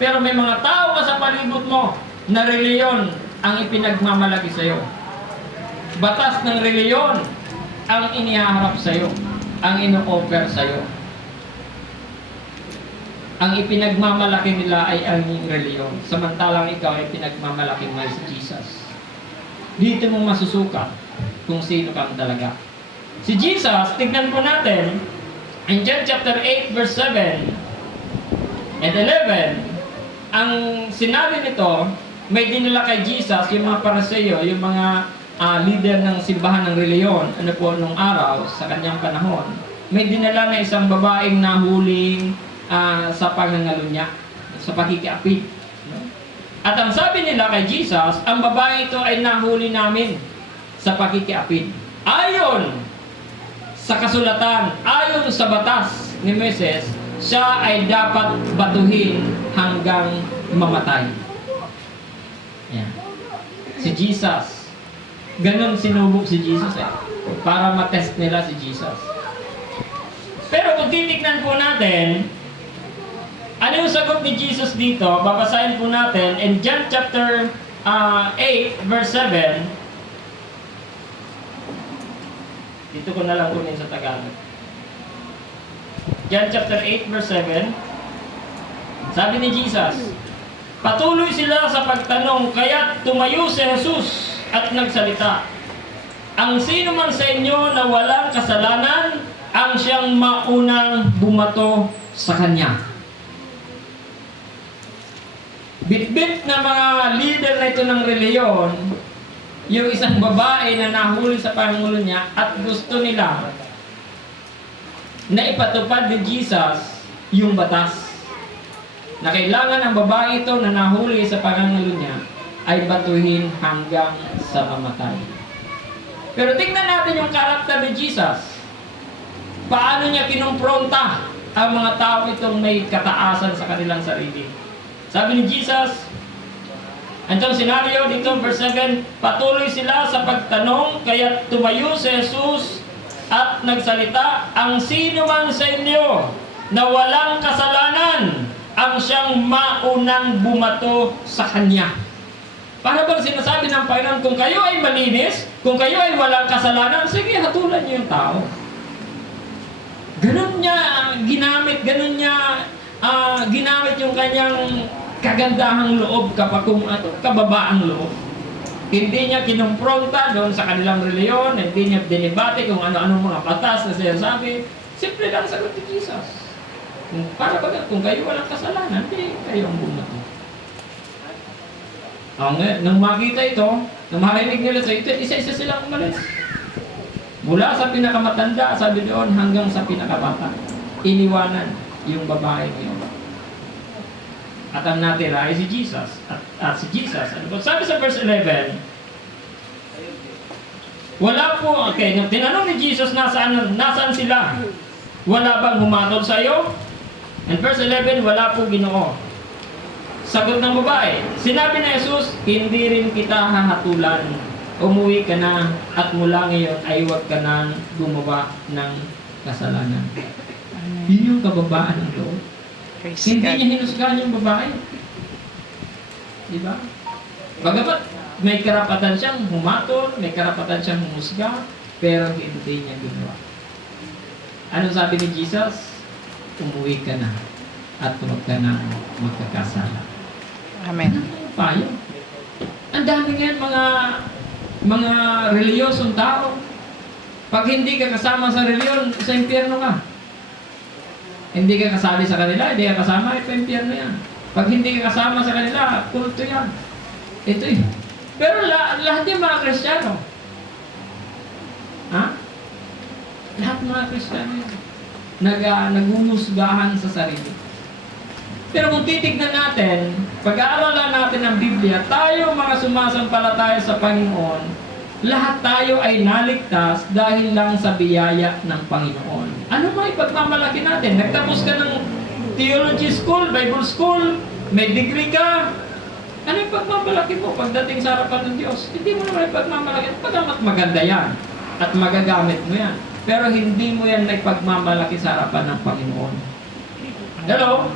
Pero may mga tao ka sa palibot mo na reliyon ang ipinagmamalaki sa iyo. Batas ng reliyon ang inihaharap sa iyo, ang ino-offer sa iyo. Ang ipinagmamalaki nila ay ang reliyon, samantalang ikaw ay pinagmamalaki mo si Jesus. Dito mo masusukat kung sino kang talaga. Si Jesus, tignan po natin in John chapter 8 verse 7 and 11, ang sinabi nito, may dinala kay Jesus yung mga Pariseo, yung mga leader ng simbahan ng reliyon, ano po nung araw, sa kanyang panahon. May dinala na isang babaeng nahuling sa pangangalo niya, sa pakikiapid. At ang sabi nila kay Jesus, ang babae ito ay nahuli namin sa pakikiapid. Ayon sa kasulatan, ayon sa batas ni Moises, siya ay dapat batuhin hanggang mamatay. Yan. Si Jesus. Ganon sinubok si Jesus para matest nila si Jesus. Pero kung titignan po natin, ano yung sagot ni Jesus dito? Babasahin po natin in John chapter 8 verse 7. Dito ko na lang kunin sa Tagalog. John chapter 8 verse 7. Sabi ni Jesus, patuloy sila sa pagtanong, kaya't tumayo si Jesus at nagsalita. Ang sino man sa inyo na walang kasalanan, ang siyang maunang bumato sa kanya. Bitbit na mga leader na ito ng reliyon, yung isang babae na nahuli sa pangulo niya at gusto nila na ipatupad ni Jesus yung batas na kailangan ang babae ito na nahuli sa pangulo niya ay batuhin hanggang sa mamatay. Pero tingnan natin yung karakter ni Jesus. Paano niya kinumpronta ang mga tao itong may kataasan sa kanilang sarili. Sabi ni Jesus, antong senaryo dito, verse 7, patuloy sila sa pagtanong, kaya tumayo si Jesus at nagsalita, ang sino man sa inyo na walang kasalanan, ang siyang maunang bumato sa kanya. Para bang sinasabi ng Panginoon, kung kayo ay malinis, kung kayo ay walang kasalanan, sige, hatulan niyo yung tao. Ganun niya ginamit, ginamit yung kanyang kagandahang loob kapag kababaang loob. Hindi niya kinumpronta doon sa kanilang reliyon, hindi niya dinibate kung ano-anong mga batas na sinasabi. Simple lang sagot ni Jesus. Para baga, kung kayo walang kasalanan, hindi kayo ang bumato. Nang makita ito, nang marinig nila ito, isa-isa silang umalis. Mula sa pinakamatanda, sabi doon, hanggang sa pinakabata. Iniwanan yung babae ngayon. At ang natira ay si Jesus. At si Jesus, ano po? Sabi sa verse 11, wala po, okay, tinanong ni Jesus, nasaan sila? Wala bang humatol sa iyo? And verse 11, wala po Ginoo. Sagot ng babae, sinabi ni Jesus, hindi rin kita hahatulan. Umuwi ka na at mula ngayon ay huwag ka nang gumawa ng kasalanan. Yun yung kababaan ng loob. Hindi niya hinusgahan yung babae. Diba? Bagamat may karapatan siyang humatol, may karapatan siyang humusga, pero hindi niya ginawa. Ano sabi ni Jesus? Umuwi ka na at huwag ka na magkakasala. Amen. Payo. Ang dami ngayon mga reliyosong tao. Pag hindi ka kasama sa reliyon, sa impyerno ka. Hindi ka kasali sa kanila, hindi ka kasama, ito impyerno yan. Pag hindi ka kasama sa kanila, kulto yan. Ito eh. Pero lahat yung mga Kristiyano. Ha? Lahat mga Kristiyano yan. Naguhusgahan sa sarili. Pero kung titignan natin, pag-aaralan natin ang Biblia, tayo mga sumasampalataya sa Panginoon, lahat tayo ay naligtas dahil lang sa biyaya ng Panginoon. Ano ba ipagmamalaki natin? Nagtapos ka ng theology school, Bible school, may degree ka. Ano ipagmamalaki mo pagdating sa harapan ng Diyos? Hindi mo naman ipagmamalaki. Pagamat maganda yan at magagamit mo yan. Pero hindi mo yan na ipagmamalaki sa harapan ng Panginoon. Hello?